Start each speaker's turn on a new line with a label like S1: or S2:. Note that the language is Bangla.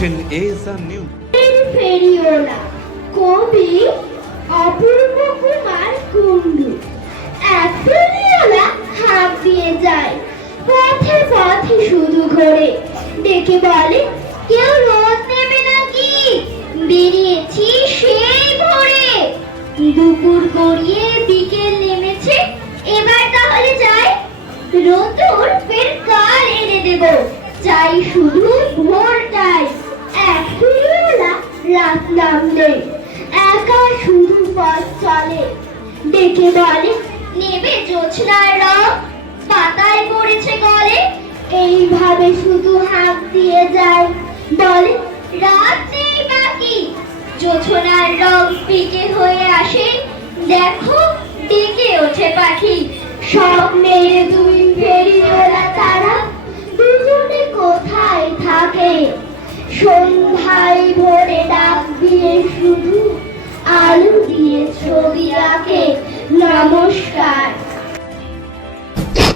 S1: দেখছেন এএসআর নিউজ
S2: ফেরিওলা, কবি অপূর্ব কুমার কুণ্ডু। ফেরিওলা হাঁক দিয়ে যায়, পথে পথে শুধু ঘোরে। ডেকে বলে, কেউ রোদ নেবে নাকি? বেরিয়েছি সেই ভোরে। দুপুর গড়িয়ে বিকেল নেমেছে, এবার তাহলে যাই ফের কাল এনে দেব। চাই শুধু রাত নামলে একা শুধু পথ চলে। ডেকে বলে, নেবে জোছনার রং? পাতায় পড়েছে গলে, এইভাবে শুধু হাত দিয়ে যায় বলে রাত নেই বাকি, জোছনার রং পিকে হয়ে আসে, দেখো ডেকে ওঠে পাখি। স্বপ্নের দুই ফেরিওয়ালা তারা দুজনে কোথায় থাকে? সন্ধ্যায় নমস্কার।